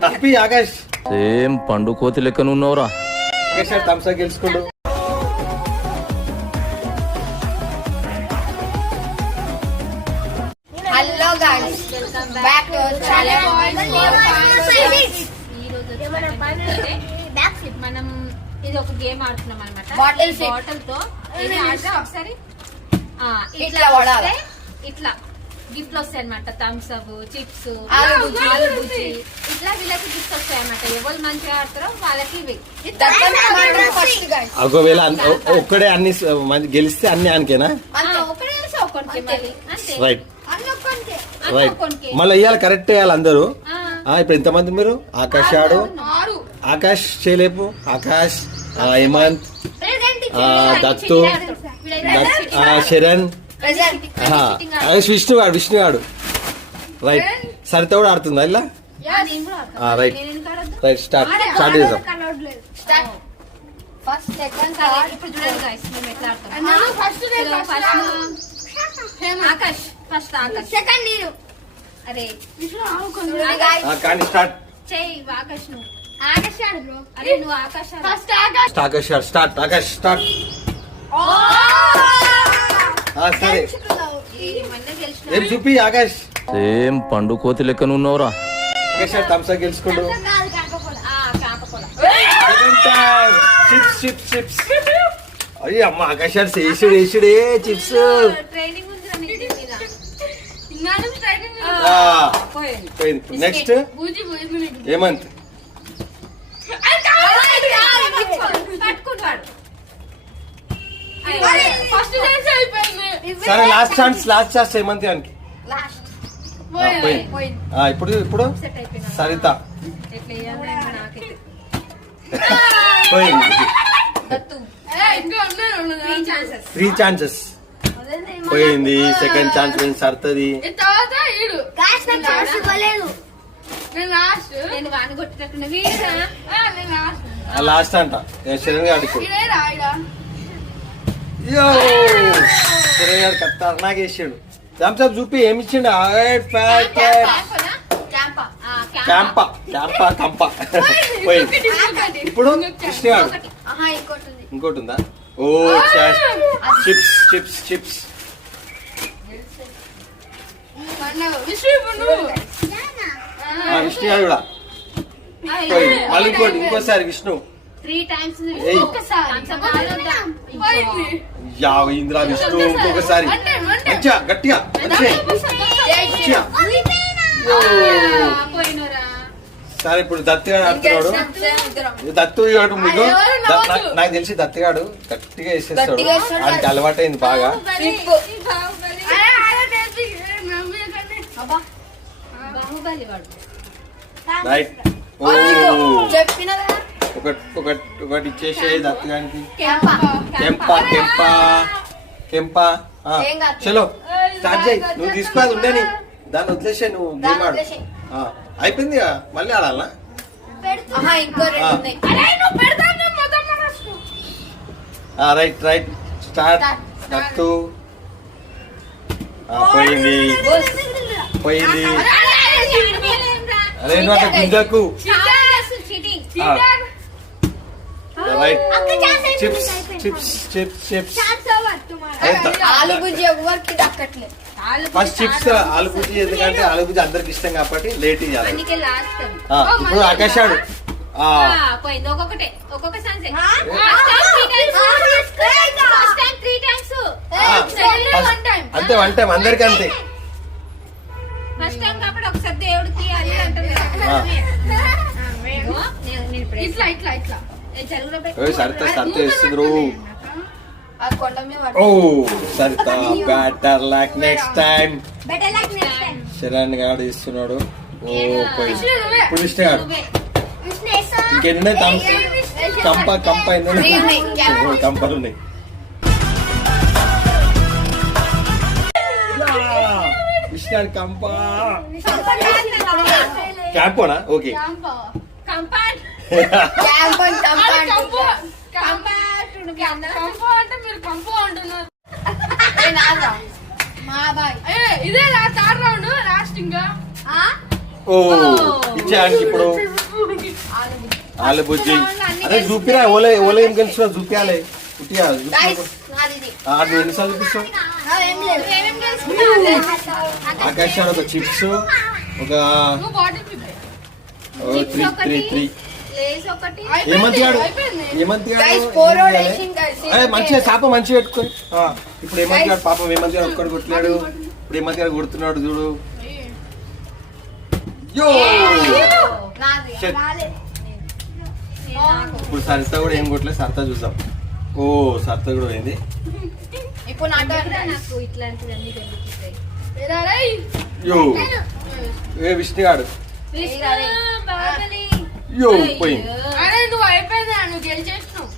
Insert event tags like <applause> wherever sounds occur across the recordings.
Happy Akash. Same పండు కోతి లెక్కన ఉన్నవరా. Akash గెలుచుకోండు hello guys back to challenge ఈ రోజు వచ్చి ఏంటంటే మనం ఇది ఒక గేమ్ ఆడుతున్నాం అనమాట Bottle shape. బాటిల్తో ఇది ఆడితే ఒకసారి ఆ, ఇట్లా ఇట్లా. గిఫ్ట్లు వస్తాయి అనమాట థమ్స్ అప్ చిప్స్ ఇట్లా వీళ్ళకి గిఫ్ట్స్ వస్తాయి అనమాట ఎవరు మంచిగా ఆడతారో వాళ్ళకి ఇవి. ఒకవేళ ఒక్కడే అన్ని గెలిస్తే అన్ని ఆనికేనా? Right right. మళ్ళీ ఇవ్వాలి కరెక్ట్ వేయాలి అందరూ. ఇప్పుడు ఎంతమంది మీరు? ఆకాష్ ఆడు. ఆకాష్ చేయలేపు. ఆకాష్ ఆ, హేమంత్ దత్తు శరణ్ విష్ణు ఆడు విష్ణు రైట్ సరిత కూడా ఆడుతుందా? ఇలా రైట్? రైట్ స్టార్ట్ స్టార్ట్ చేద్దాం. స్టార్ట్ ఫస్ట్ సెకండ్ థర్డ్ ఇప్పుడు చూడండి మేము ఎట్లా ఆడతాం. ఆకాష్ ఫస్ట్ ఆకాష్ సెకండ్ నేను అరే. చూడండి గాయ్స్ ఆ, కానీ స్టార్ట్ చెయ్యి ఆకాష్ నువ్వు. ఆగస్ట్ ఆడు బ్రో అరే నువ్వు ఆకాష్ ఆడు. First August Akash start start Akash start సరే. ఈ మొన్న గెలిచిన ఏం చూపి ఆకాష్? సేమ్ పండు కోతి లెక్కన ఉన్నవరా? ఆకాష్ థమ్స్ అప్ గెలుచుకోండు. చిప్స్ చిప్స్ చిప్స్ అయ్యి అమ్మ ఆకాష్ ఆడు వేసుడు వేసుడే చిప్స్. నెక్స్ట్ హేమంత్ పట్టుకుని వాడు. సరే లాస్ట్ ఛాన్స్ లాస్ట్ ఛాన్స్ పోయింది ఆ, ఇప్పుడు ఇప్పుడు. సరిత. త్రీ ఛాన్సెస్ పోయింది సెకండ్ ఛాన్స్ సరితది. నేను వీడా లాస్ట్ అంట. శరణ్ గారు శరణ్ గారు ఖతర్నాక్ వేసాడు. చూపి ఏమి ఇచ్చిండు? క్యాంపా క్యాంపా. కంప. పోయింది ఇప్పుడు కృష్ణ గారు. ఆహా ఇంకోటి ఉంది. ఓ చిప్స్ చిప్స్ చిప్స్. విష్ణు కూడా. మళ్ళీ ఇంకోటి ఇంకోసారి విష్ణు. త్రీ టైమ్స్ ఇంద్రా విష్ణు ఇంకొకసారి మంచిగా గట్టిగా. పోయినరా. సరే ఇప్పుడు దత్తిగాడు ఆడుతున్నాడు. దత్తు గాడు మీకు ద- నాకు- తెలిసి దత్తిగాడు గట్టిగా వేసేస్తాడు. ఆయనకి అలవాటైంది బాగా. రైట్ చెప్పిన ఒకటి ఒకటి ఒకటి ఇచ్చేసే దత్తిగానికి క్యాంపా కెంప కెంప కెంప. చలో స్టార్ట్ చేయి నువ్వు తీసుకోవాలి ఉండని దాన్ని వదిలేసే నువ్వు గేమ్ ఆడు వదిలేసేయ్. ఆ, అయిపోయింది మళ్ళీ ఆడాలా right right start start. Dattu పోయింది పోయింది అరే నువ్వు అట్లా గుంజకు. Right chips chips chips chips ఆలు బుజ్జి ఎవరికి దక్కట్లేదు. ఫస్ట్ చిప్స్ ఆలు ఎందుకంటే ఆలు అందరికి ఇష్టం కాబట్టి లేట్ ఇవ్వాలి ఇప్పుడు ఆకాష్ ఆడు. ఆ, పోయింది. ఒక్కొక్కటే ఒక్కొక్క ఛాన్స్ ఆ? ఫస్ట్ టైం త్రీ టైమ్స్ ఆ, ఫస్ట్- అంతే వన్ టైం అందరికి అంతే. ఫస్ట్ టైం కాబట్టి ఒకసారి దేవుడికి ఇట్లా ఇట్లా ఇట్లా. సరిత సరిత మీద ఓ Saritha better luck next time better like next time Sharan గాడు ఇస్తున్నాడు. ఓ. ఇప్పుడు విష్ణు నువ్వే. ఇంకెన్ని కంప కంప ఎన్ని కంపలు ఉన్నాయి! విష్ణు కంప. క్యాంపోనా ఓకే. కంప్ ఇదే లాస్ట్ రౌండ్ లాస్ట్ ఓ ఇప్పుడు. ఆలు బుజ్జి. అరే చూపిరా ఓలే ఓలే ఏం గెలిచినా చూపించాలి ఆడు ఎన్నిసార్లు చూపిస్తావు? ఒక చిప్స్ ఒక త్రీ త్రీ త్రీ మంచిగా చాప మంచిగా పెట్టుకొని. ఆ, ఇప్పుడు ఏమంతి గాడు పాపం ఏమంతి గాడు ఒక్కడు కొట్టినాడు. ఇప్పుడు ఏమంతి గాడు కొడుతున్నాడు చూడు. ఇప్పుడు సరిత కూడా ఏం కొట్టలేదు సరిత చూసాం ఓ సరిత కూడా పోయింది. ఇప్పుడు. నాకు ఇట్లాంటివన్నీ ఏ విష్ణు గాడు విష్ణు, బాహుబలి. యో. పోయింది అరే నువ్వు అయిపోయిందా నువ్వు గెలిచేసినావు.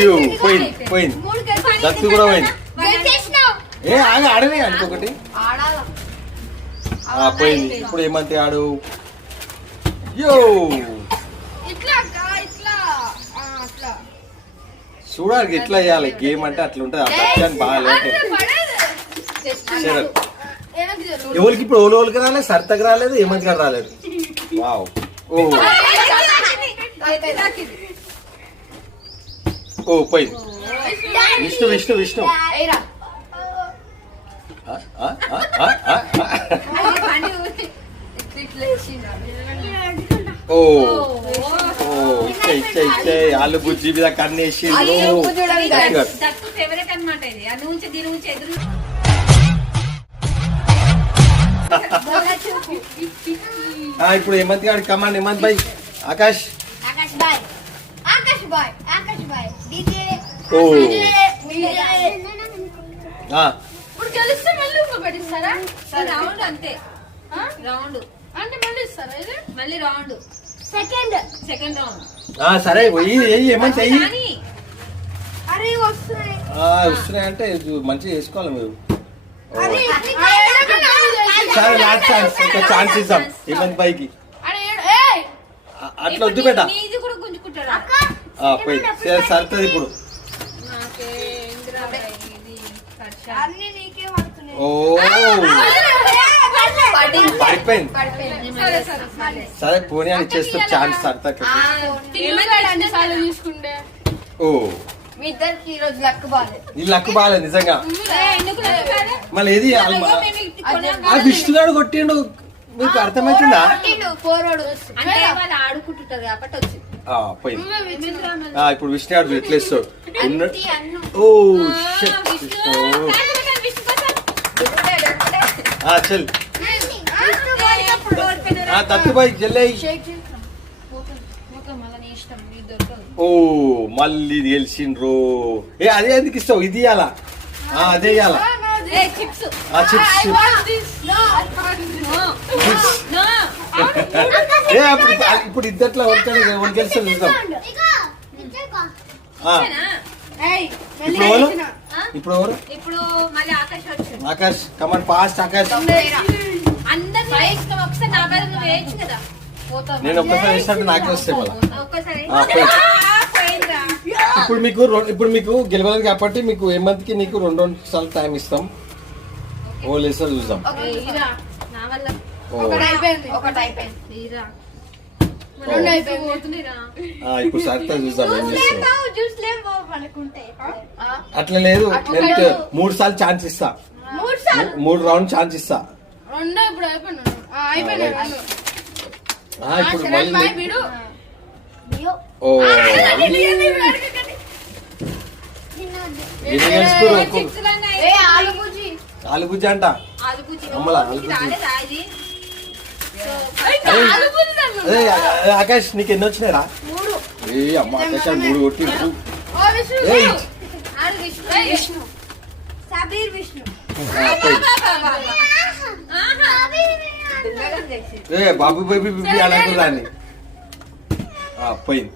యో పోయింది పోయింది దత్తు కూడా పోయింది గెలిచేసినావు. ఏ ఆగ ఆడనే అనుకోకటి ఆడాలా? ఆ, పోయింది ఇప్పుడు ఏమంతి ఆడు? యో. అట్లా. చూడాలి ఎట్లా చేయాలి? గేమ్ అంటే అట్లా ఉంటుంది. ఆ సత్యాన్ని బాగా లేకే అరే, పడేది. సరే వెనక్కి జరుగు. ఎవరికి ఇప్పుడు ఓలో ఓలికి రాలేదు సరితకి రాలేదు ఏమంతి గారు రాలేదు. వావ్. ఓ అయిపోయింది. ఓ పోయింది విష్ణు విష్ణు విష్ణు ఏరా. ఆ, ఆ, ఆ, ఆ, ఆ, ఆ. ఇట్లా ఇట్లా వేసిండు. ఓ ఓ ఇచ్చే ఇచ్చే ఇచ్చే ఆలు బుజ్జి మీద కన్నేసి ఆలు బుజ్జి కూడా మీద. దత్తు ఫేవరెట్ అన్నమాట ఇది అది ఉంచి దీని ఉంచి ఎదురు ఇప్పుడు హేమంత్ గారి కమాండ్ హేమంత్ భాయ్ ఆకాష్ ఆకాష్ బాయ్ ఆకాష్ బాయ్ ఆకాష్ బాయ్ డీజే ఓ. ఆ, ఇప్పుడు గెలిస్తే మళ్ళీ ఇంకొకటి ఇస్తారా రౌండ్ అంతే? రౌండ్ అంటే మళ్ళీ ఇస్తారా ఇది మళ్ళీ రౌండ్ సెకండ్ సెకండ్ రౌండ్ ఆ, సరే కానీ అరే వస్తున్నాయి ఆ, వస్తున్నాయంటే ఇది మంచిగా చేసుకోవాలి మీరు సరే లాస్ట్ ఛాన్స్ ఒక ఛాన్స్ ఇద్దాం అట్లా వద్దు బేట. పోయి. సరే, సరితది ఇప్పుడు. ఓ. పడిపోయింది. సరే సరే సరే సరే పోనీ అని ఇచ్చేస్తే ఛాన్స్ సరితకి అన్ని సార్లు తీసుకుంటే. ఓ. మీ ఇద్దరికి ఈ రోజు లక్ బాగాలేదు ఈ లక్ బాగాలేదు నిజంగా? మళ్ళీ ఏది ఆ విష్ణుగాడు కొట్టిండు. మీకు అర్థమవుతుందా పోరోడు అంటే వాళ్ళు ఆడుకుంటుంటారు కాబట్టి వచ్చింది. ఆ, పోయింది. ఆ, ఇప్పుడు విష్ణుగాడు ఎట్లేస్తాడు ఉన్న- ఓ ఆ, shit. విష్ణు. ఆ, చల్? ఆ తత్తుబాయ్ జల్లై ఓకే, మళ్ళా నీ ఇష్టం నీకు దొరకదు ఓ మళ్ళీ గెలిచిండ్రు ఏ అదే ఎందుకు ఇస్తావు? ఇది ఇయ్యాలా? ఆ, అదే ఇయ్యాలా? ఏ, చిప్స్. <laughs> ఏ అప్పుడు ఇప్పుడు ఇద్దట్లో ఉంటాడు ఎవరు గెలిస్తే చూద్దాం. ఆ, ఇప్పుడు ఎవరు? ఇప్పుడు ఎవరు? ఇప్పుడు ఆకాష్ కమాన్ ఫాస్ట్ ఆకాష్. నేను ఒక్కసారి వేసినట్టు నాకే వస్తాయి మళ్ళీ ఒక్కసారి ఆ, పోయి. ఆ, పోయిందా ఇప్పుడు మీకు రొ- ఇప్పుడు మీకు గెలవలేదు కాబట్టి మీకు ఏమంత్కి నీకు రెండు రెండు సార్లు టైం ఇస్తాం ఓ లేసర్ ఓ ఆ, ఇప్పుడు సరితా చూద్దాం ఏం అట్లా లేదు నేను. మూడు సార్లు ఛాన్స్ ఇస్తా మూడు రౌండ్ ఛాన్స్ ఇస్తా రెండు ఇప్పుడు అయిపోయినాయి ఆ, బుజ్జి అంట. అమ్మల, ఆకాష్ నీకు ఎన్ని వచ్చినాయిరా? మూడు. ఏ అమ్మ ఆకాష్ మూడు కొట్టి ఓ విష్ణు ఏయ్. ఆడు విష్ణు. ఏయ్, విష్ణు. సబీర్ విష్ణు. ఆ, పోయి. ఏ బాబు బేబీ బిబి అనకూడదు దాన్ని ఆ, పోయింది.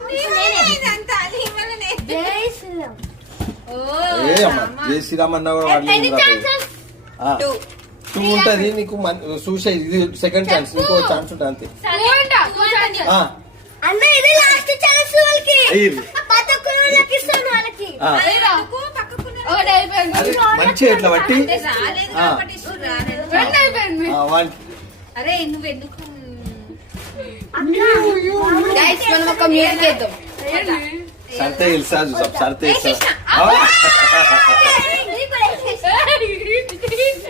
ఏ అమ్మ జై శ్రీరామ్ అన్న కూడా. టూ. ఉంటది నీకు చూసే ఇది సెకండ్ ఛాన్స్ ఇంకో ఛాన్స్ ఉంటుంది అంతే. అన్న ఇది లాస్ట్ ఛాన్స్ వాళ్ళకి. ఇస్తాను వాళ్ళకి. ఇట్లా బట్టి అరే నువ్వు ఎందుకు? గైస్ మనం ఒక మ్యూజిక్ వేద్దాం చూసాం సరితే ఏ, తెలుసా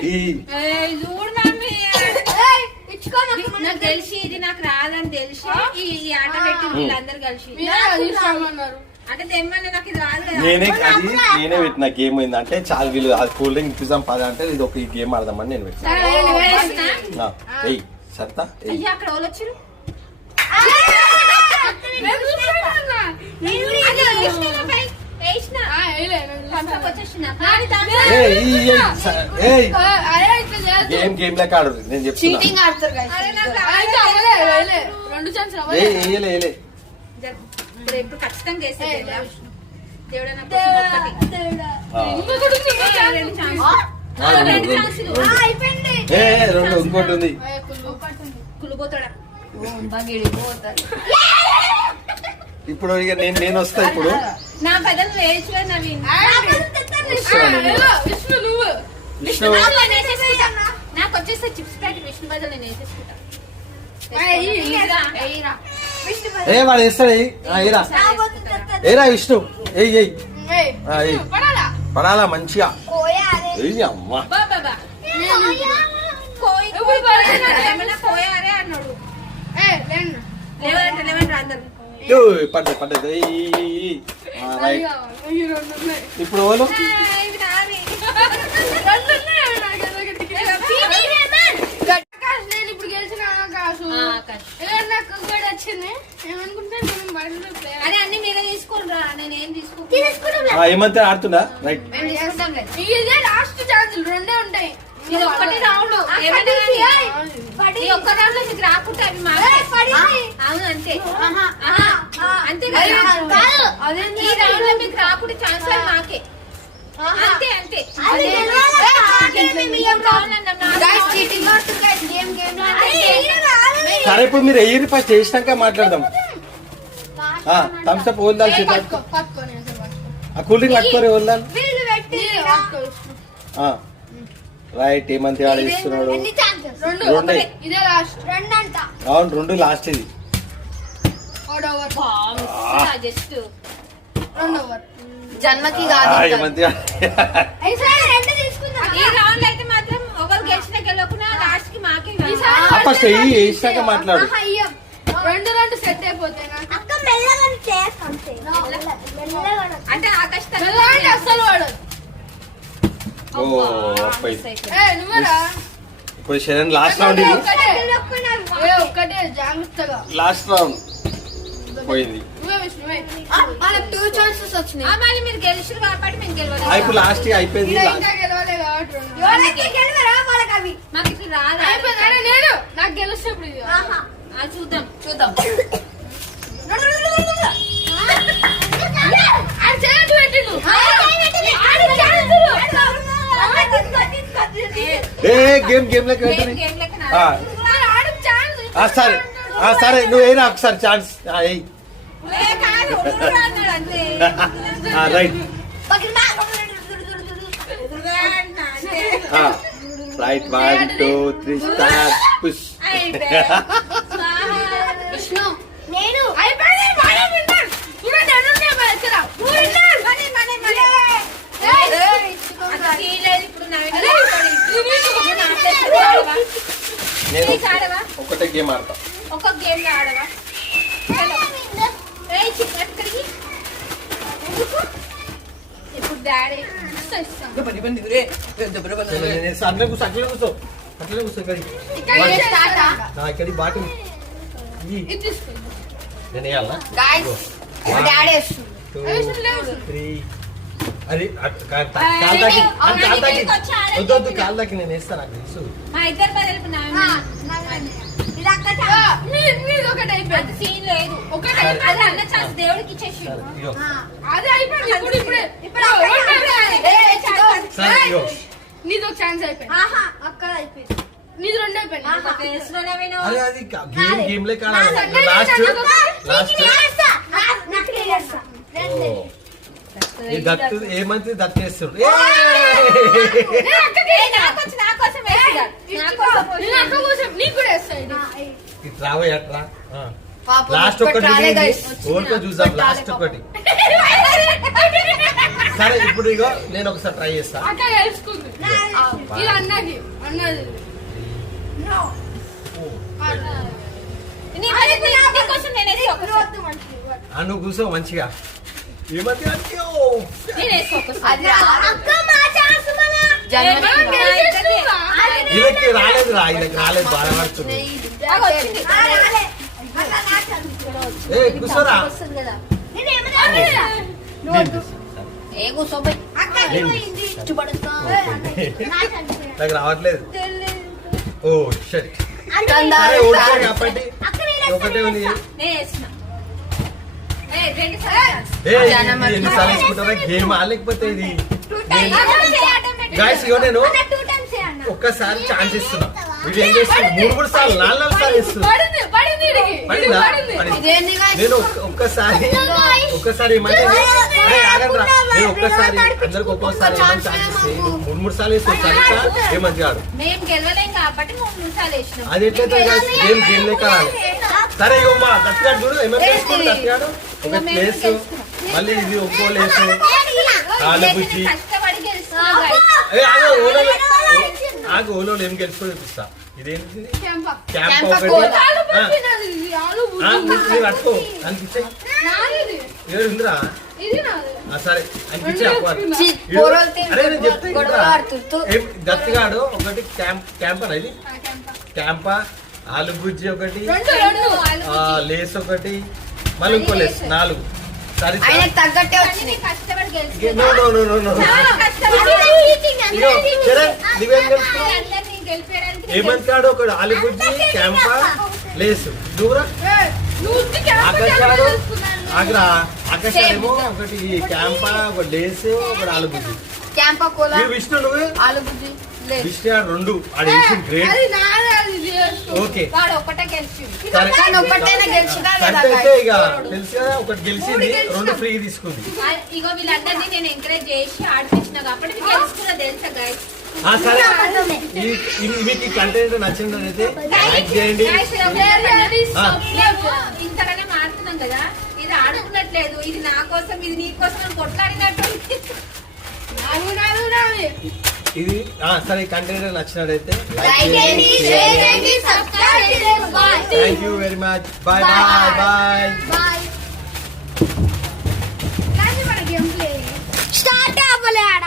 ఈ ఏయ్, చూడు మమ్మీ నాకు తెలిసి ఇది నాకు రాదని తెలిసి ఈ ఆట పెట్టి వీళ్ళందరూ కలిసి అంటే తెమ్మని నాకు ఇది రాదు నేనే అది నేనే పెట్టిన గేమ్ ఏంటంటే చాలా వీళ్ళు ఆ కూల్ డ్రింక్ ఇప్పిస్తాం పద అంటే ఇది ఒక గేమ్ ఆడదామని నేను పెట్టిన అయ్యా అక్కడ వాళ్ళు వచ్చారు గేమ్ గేమ్ లెక్క ఆడు నేను చెప్తున్నా. ఇప్పుడు ఖచ్చితంగా రెండు ఇంకోటి ఉంది. కుళ్ళిపోతాడా ఇప్పుడు ఇక నేను నేను వస్తా ఇప్పుడు. నా. విష్ణు. నువ్వు. విష్ణు నాకు వచ్చేస్తే చిప్స్ ప్యాకెట్ విష్ణు బదులు నేను వేసేసుకుంటా. ఎయ్యిరా. ఏ వాడు వేస్తాడు ఏరా. ఏరా విష్ణు. ఏయ్ ఏయ్. ఏయ్, ఆ, ఏయ్. పడాలా? మంచిగా? ఏయ్ అమ్మా. కోయి. అన్నాడు లేవంటే లేవంటే అందరు. పడ్డది పడ్డది. ఇప్పుడు ఓలు ఏమంతే ఆడుతున్నా రైట్. ఇదే లాస్ట్ ఛాన్స్ రెండే ఉంటాయి. ఇది ఒక్కటి రౌండ్ ఏమైనా కానీ ఈ ఒక్క రౌండ్లో మీకు రాకుంటే అవి మాకే అవును అంతే. అంతే కదా? ఈ రౌండ్లో మీకు రాకుంటే ఛాన్స్ మాకే. అంతే అంతే. సరే ఇప్పుడు మీరు ఎయిర్ పాస్ చేసినాక మాట్లాడదాం. థమ్స్ అప్ ఆ కూల్ డ్రింక్ పట్టుకోరే ఓల్దాలు రైట్ ఏమంతే రెండు. అంట అవును రెండు లాస్ట్ ఇది. జన్మకి ఆ, కాదు ఏమంతే <laughs> రెండు తీసుకుందాం ఈ రౌండ్లో అయితే మాత్రం ఒకరు గెలిచిన గెలవకుండా లాస్ట్కి మాకే ఫస్ట్ వెయ్యి వేసినాక మాట్లాడు. రెండు రెండు సెట్ అయిపోతాయి నాకు. అక్క మెల్లగా చేస్తాం మెల్లగా అంటే ఆకాశ్ అస్సలు వాడు ఓ పోయింది. ఇప్పుడు శరణ్ లాస్ట్ రౌండ్ ఇది. లాస్ట్ రౌండ్ పోయింది. ఇప్పుడు లాస్ట్ అయిపోయింది. నాకు చూద్దాం చూద్దాం. పెట్టిండు. ఏ గేమ్ గేమ్ లెక్క గేమ్ పెట్టండి. గేమ్ లెక్క ఆ, మరి ఆడు ఛాన్స్. ఆ, సరే. ఆ, సరే నువ్వు అయినా ఒకసారి chance. Right. Right. One two three star push నేను ఒకటే గేమ్ ఆడతా. ఒక గేమ్ ఆడవా? ఇప్పుడు డాడీ. అట్లే కూర్చో అట్లే కూర్చో. అట్లే కూర్చో ఇక్కడ నేను వేయాలా త్రీ ఆడని వద్దు తాకి నేను వేస్తాను నాకు తెలుసు. అది అదే నీది ఒక ఛాన్స్ అయిపోయింది. అక్కడ అయిపోయింది. నీది రెండు అయిపోయింది అది కా- గేమ్ గేమ్ లే కాదు. లాస్ట్. లాస్ట్ నాకు ఈ దత్తు ఏమంటే దత్తు. పాపం లాస్ట్ ఒకటి. ఓల్తో చూద్దాం లాస్ట్ ఒకటి. సరే ఇప్పుడు ఇగో నేను ఒకసారి ట్రై చేస్తా. అక్క వేసుకుంది ఇది అన్నది అన్నది. నీ నీ కోసం నేను వేసి ఒకసారి. ఆ, నువ్వు కూర్చో మంచిగా. వీళ్ళకి రాలేదు రా వీళ్ళకి రాలేదు బాధపడుతుంది ఏ కూర్చోరా నాకు రావట్లేదు ఓ. సరే ఒకటే ఉంది నేను వేసిన ఏ రెండు సార్లు ఏ జనం ఇది ఎన్నిసార్లు వేసుకుంటారా గేమ్ లేకపోతే ఇది. గాయస్ ఇగో నేను ఒక్కసారి ఛాన్స్ ఇస్తున్నా. మూడు మూడు సార్లు నాలుగు నాలుగు సార్లు guys? నేను ఒక్క- ఒక్కసారి ఒక్కసారి. నేను ఒక్కసారి అందరికి ఒక్కోసారి మూడు మూడు సార్లు వేస్తే సరిగ్గా ఏమంది కాదు అది ఎట్లయితే లెక్క రాలి సరే ఇగో మా దత్తిగాడు చూడు ఏమేమి వేసుకుంటు దత్తిగాడు? ఒక ప్లేస్ మళ్ళీ ఇది ఒక్కో లేసు కాలు బుజ్జి. గెలుస్తున్నాం guys. ఏ, గెలుచుకో చూపిస్తా ఇదేంటి. క్యాంప్ క్యాంప్ ఒకటి ఆ, ఆ, పట్టుకో అనిపించే. ఏడు ఉందిరా. ఆ, సరే. అనిపించే దత్తిగాడు ఒకటి క్యాంప్ క్యాంపర్ ఇది ఆ చెంప. క్యాంపా ఆలు బుజ్జి ఒకటి రెండు రెండు ఆ, లేస్ ఒకటి మళ్ళీ ఇంకో లేస్. నాలుగు. ఆయనకు తగ్గట్టే వచ్చింది. కాడు ఒకడు ఆలు బుజ్జి క్యాంపా లేసు. దూరా ఏ, నువ్వు ఉత్తి క్యాంప ఆకాశ్ క్యాంప గాడు చేసుకున్నాను. ఆగ్రా. ఆకాశ్ ఏమో ఒకటి క్యాంపా ఒకటి లేసు ఒకటి ఆలు బుజ్జి క్యాంపా కోలా? విష్ణు నువ్వు? ఆలు విష్ణు గాడు రెండు ఆడు వేసిన గ్రేట్. ఓకే. అయితే? ఇక తెలుసు కదా ఒకటి గెలిచింది రెండు ఫ్రీ తీసుకుంది. ఇగో వీళ్ళందరినీ నేను ఎంకరేజ్ చేసి ఆడిపించిన కాబట్టి మీకు గెలుచుకున్నా తెలుసా గైస్ ఆ సరే. ఈ- ఈ- మీకు ఈ కంటెంట్ నచ్చినట్లయితే లైక్ చేయండి. ఇంతగానే మారుతున్నాం కదా ఇది ఆడుకున్నట్లేదు ఇది నా కోసం ఇది నీ కోసం అని కొట్లాడినట్టు ఉంది. నాది, నాది, నాది. ఇది ఆ, సరే content. Bye. Thank you very much bye bye bye start అవ్వలే ఆడ